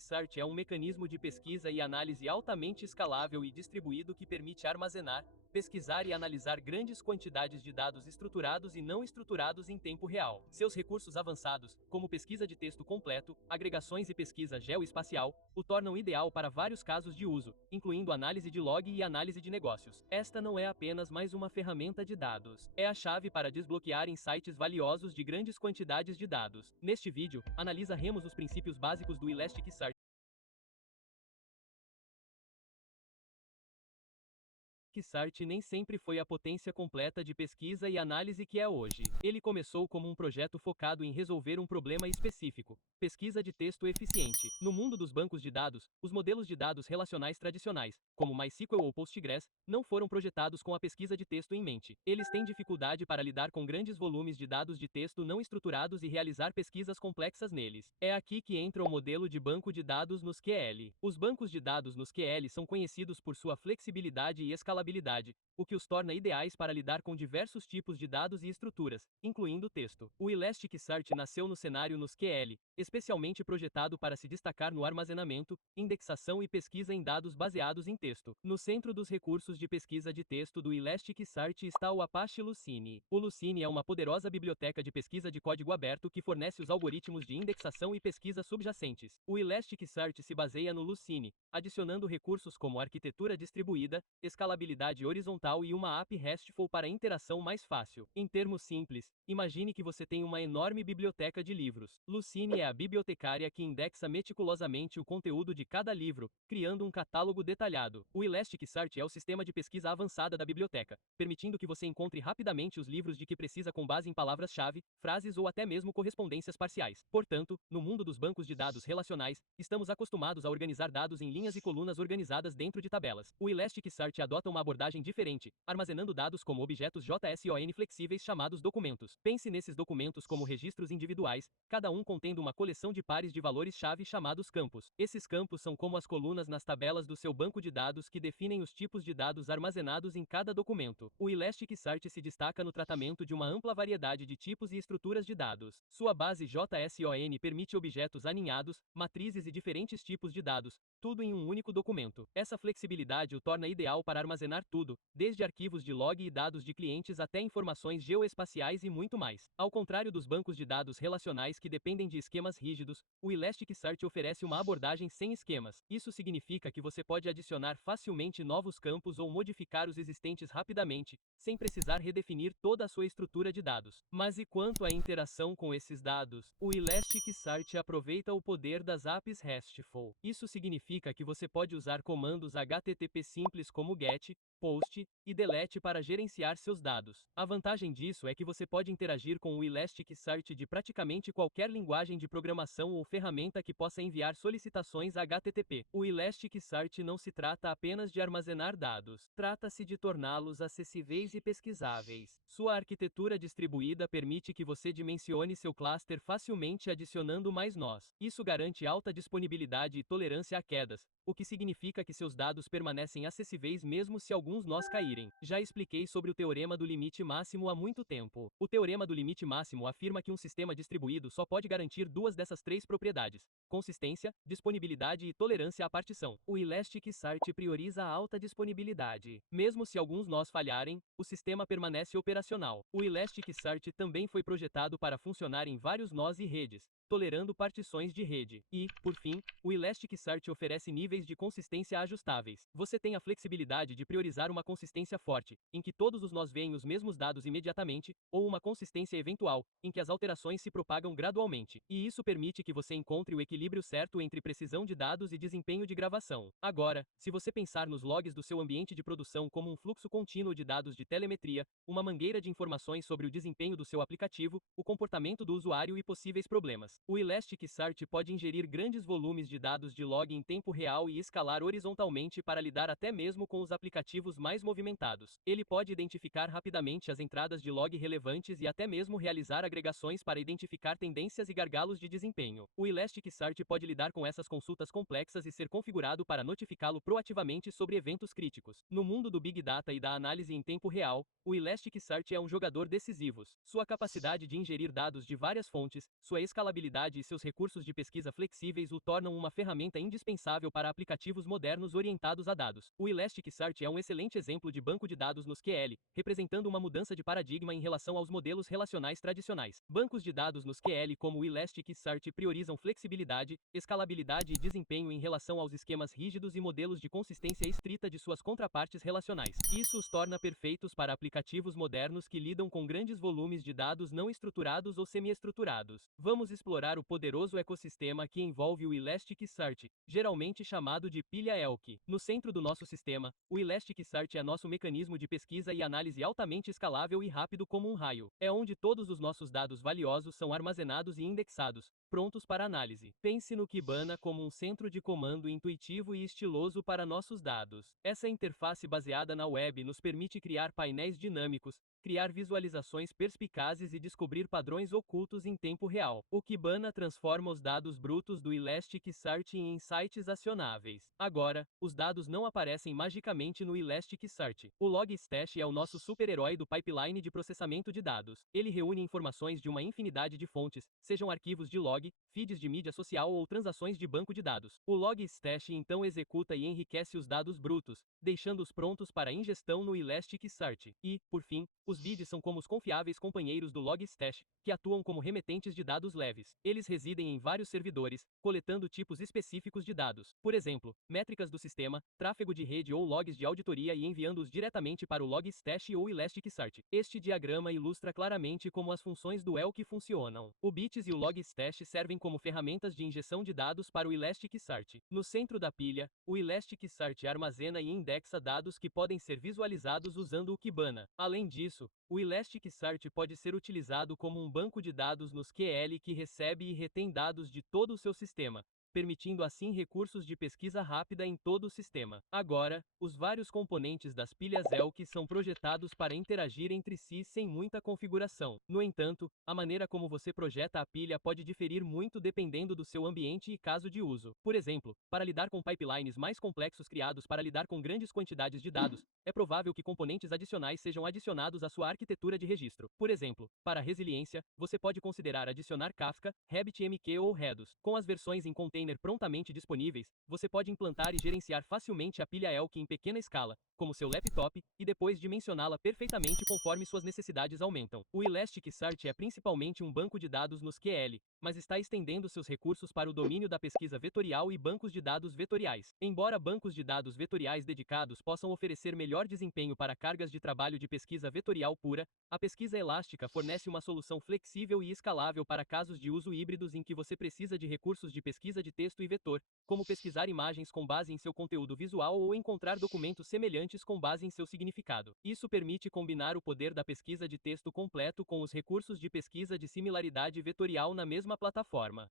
Elasticsearch é um mecanismo de pesquisa e análise altamente escalável e distribuído que permite armazenar, pesquisar e analisar grandes quantidades de dados estruturados e não estruturados em tempo real. Seus recursos avançados, como pesquisa de texto completo, agregações e pesquisa geoespacial, o tornam ideal para vários casos de uso, incluindo análise de log e análise de negócios. Esta não é apenas mais uma ferramenta de dados. É a chave para desbloquear insights valiosos de grandes quantidades de dados. Neste vídeo, analisaremos os princípios básicos do Elasticsearch. Elasticsearch nem sempre foi a potência completa de pesquisa e análise que é hoje. Ele começou como um projeto focado em resolver um problema específico: pesquisa de texto eficiente. No mundo dos bancos de dados, os modelos de dados relacionais tradicionais, como MySQL ou Postgres, não foram projetados com a pesquisa de texto em mente. Eles têm dificuldade para lidar com grandes volumes de dados de texto não estruturados e realizar pesquisas complexas neles. É aqui que entra o modelo de banco de dados nos QL. Os bancos de dados nos QL são conhecidos por sua flexibilidade e escalabilidade, o que os torna ideais para lidar com diversos tipos de dados e estruturas, incluindo texto. O Elasticsearch nasceu no cenário nos QL, especialmente projetado para se destacar no armazenamento, indexação e pesquisa em dados baseados em texto. No centro dos recursos de pesquisa de texto do Elasticsearch está o Apache Lucene. O Lucene é uma poderosa biblioteca de pesquisa de código aberto que fornece os algoritmos de indexação e pesquisa subjacentes. O Elasticsearch se baseia no Lucene, adicionando recursos como arquitetura distribuída, escalabilidade horizontal e uma API RESTful para interação mais fácil. Em termos simples, imagine que você tem uma enorme biblioteca de livros. Lucene é a bibliotecária que indexa meticulosamente o conteúdo de cada livro, criando um catálogo detalhado. O Elasticsearch é o sistema de pesquisa avançada da biblioteca, permitindo que você encontre rapidamente os livros de que precisa com base em palavras-chave, frases ou até mesmo correspondências parciais. Portanto, no mundo dos bancos de dados relacionais, estamos acostumados a organizar dados em linhas e colunas organizadas dentro de tabelas. O Elasticsearch adota uma abordagem diferente, armazenando dados como objetos JSON flexíveis chamados documentos. Pense nesses documentos como registros individuais, cada um contendo uma coleção de pares de valores-chave chamados campos. Esses campos são como as colunas nas tabelas do seu banco de dados que definem os tipos de dados armazenados em cada documento. O Elasticsearch se destaca no tratamento de uma ampla variedade de tipos e estruturas de dados. Sua base JSON permite objetos aninhados, matrizes e diferentes tipos de dados, tudo em um único documento. Essa flexibilidade o torna ideal para armazenar tudo, desde arquivos de log e dados de clientes até informações geoespaciais e muito mais. Ao contrário dos bancos de dados relacionais que dependem de esquemas rígidos, o Elasticsearch oferece uma abordagem sem esquemas. Isso significa que você pode adicionar facilmente novos campos ou modificar os existentes rapidamente, sem precisar redefinir toda a sua estrutura de dados. Mas e quanto à interação com esses dados? O Elasticsearch aproveita o poder das APIs RESTful. Isso significa que você pode usar comandos HTTP simples como GET, POST e DELETE para gerenciar seus dados. A vantagem disso é que você pode interagir com o Elasticsearch de praticamente qualquer linguagem de programação ou ferramenta que possa enviar solicitações HTTP. O Elasticsearch não se trata apenas de armazenar dados, trata-se de torná-los acessíveis e pesquisáveis. Sua arquitetura distribuída permite que você dimensione seu cluster facilmente adicionando mais nós. Isso garante alta disponibilidade e tolerância a quedas, o que significa que seus dados permanecem acessíveis mesmo se alguns nós caírem. Já expliquei sobre o teorema do limite máximo há muito tempo. O teorema do limite máximo afirma que um sistema distribuído só pode garantir duas dessas três propriedades: consistência, disponibilidade e tolerância à partição. O Elasticsearch prioriza a alta disponibilidade. Mesmo se alguns nós falharem, o sistema permanece operacional. O Elasticsearch também foi projetado para funcionar em vários nós e redes, tolerando partições de rede. E, por fim, o Elasticsearch oferece níveis de consistência ajustáveis. Você tem a flexibilidade de priorizar uma consistência forte, em que todos os nós veem os mesmos dados imediatamente, ou uma consistência eventual, em que as alterações se propagam gradualmente. E isso permite que você encontre o equilíbrio certo entre precisão de dados e desempenho de gravação. Agora, se você pensar nos logs do seu ambiente de produção como um fluxo contínuo de dados de telemetria, uma mangueira de informações sobre o desempenho do seu aplicativo, o comportamento do usuário e possíveis problemas, o Elasticsearch pode ingerir grandes volumes de dados de log em tempo real e escalar horizontalmente para lidar até mesmo com os aplicativos mais movimentados. Ele pode identificar rapidamente as entradas de log relevantes e até mesmo realizar agregações para identificar tendências e gargalos de desempenho. O Elasticsearch pode lidar com essas consultas complexas e ser configurado para notificá-lo proativamente sobre eventos críticos. No mundo do Big Data e da análise em tempo real, o Elasticsearch é um jogador decisivo. Sua capacidade de ingerir dados de várias fontes, sua escalabilidade escalabilidade e seus recursos de pesquisa flexíveis o tornam uma ferramenta indispensável para aplicativos modernos orientados a dados. O Elasticsearch é um excelente exemplo de banco de dados no SQL, representando uma mudança de paradigma em relação aos modelos relacionais tradicionais. Bancos de dados no SQL como o Elasticsearch priorizam flexibilidade, escalabilidade e desempenho em relação aos esquemas rígidos e modelos de consistência estrita de suas contrapartes relacionais. Isso os torna perfeitos para aplicativos modernos que lidam com grandes volumes de dados não estruturados ou semi-estruturados. Vamos explorar o poderoso ecossistema que envolve o Elasticsearch, geralmente chamado de pilha Elk. No centro do nosso sistema, o Elasticsearch é nosso mecanismo de pesquisa e análise altamente escalável e rápido como um raio. É onde todos os nossos dados valiosos são armazenados e indexados, prontos para análise. Pense no Kibana como um centro de comando intuitivo e estiloso para nossos dados. Essa interface baseada na web nos permite criar painéis dinâmicos, criar visualizações perspicazes e descobrir padrões ocultos em tempo real. O Kibana transforma os dados brutos do Elasticsearch em insights acionáveis. Agora, os dados não aparecem magicamente no Elasticsearch. O Logstash é o nosso super-herói do pipeline de processamento de dados. Ele reúne informações de uma infinidade de fontes, sejam arquivos de log, feeds de mídia social ou transações de banco de dados. O Logstash então executa e enriquece os dados brutos, deixando-os prontos para ingestão no Elasticsearch. E, por fim, os BIDs são como os confiáveis companheiros do Logstash, que atuam como remetentes de dados leves. Eles residem em vários servidores, coletando tipos específicos de dados. Por exemplo, métricas do sistema, tráfego de rede ou logs de auditoria e enviando-os diretamente para o Logstash ou Elasticsearch. Este diagrama ilustra claramente como as funções do Elk funcionam. O BIDs e o Logstash servem como ferramentas de injeção de dados para o Elasticsearch. No centro da pilha, o Elasticsearch armazena e indexa dados que podem ser visualizados usando o Kibana. Além disso, o Elasticsearch pode ser utilizado como um banco de dados no SQL que recebe e retém dados de todo o seu sistema, permitindo assim recursos de pesquisa rápida em todo o sistema. Agora, os vários componentes das pilhas Elk são projetados para interagir entre si sem muita configuração. No entanto, a maneira como você projeta a pilha pode diferir muito dependendo do seu ambiente e caso de uso. Por exemplo, para lidar com pipelines mais complexos criados para lidar com grandes quantidades de dados, é provável que componentes adicionais sejam adicionados à sua arquitetura de registro. Por exemplo, para resiliência, você pode considerar adicionar Kafka, RabbitMQ ou Redis. Com as versões em container prontamente disponíveis, você pode implantar e gerenciar facilmente a pilha Elk em pequena escala, como seu laptop, e depois dimensioná-la perfeitamente conforme suas necessidades aumentam. O Elasticsearch é principalmente um banco de dados no SQL, mas está estendendo seus recursos para o domínio da pesquisa vetorial e bancos de dados vetoriais. Embora bancos de dados vetoriais dedicados possam oferecer melhor desempenho para cargas de trabalho de pesquisa vetorial pura, a pesquisa elástica fornece uma solução flexível e escalável para casos de uso híbridos em que você precisa de recursos de pesquisa de texto e vetor, como pesquisar imagens com base em seu conteúdo visual ou encontrar documentos semelhantes com base em seu significado. Isso permite combinar o poder da pesquisa de texto completo com os recursos de pesquisa de similaridade vetorial na mesma plataforma.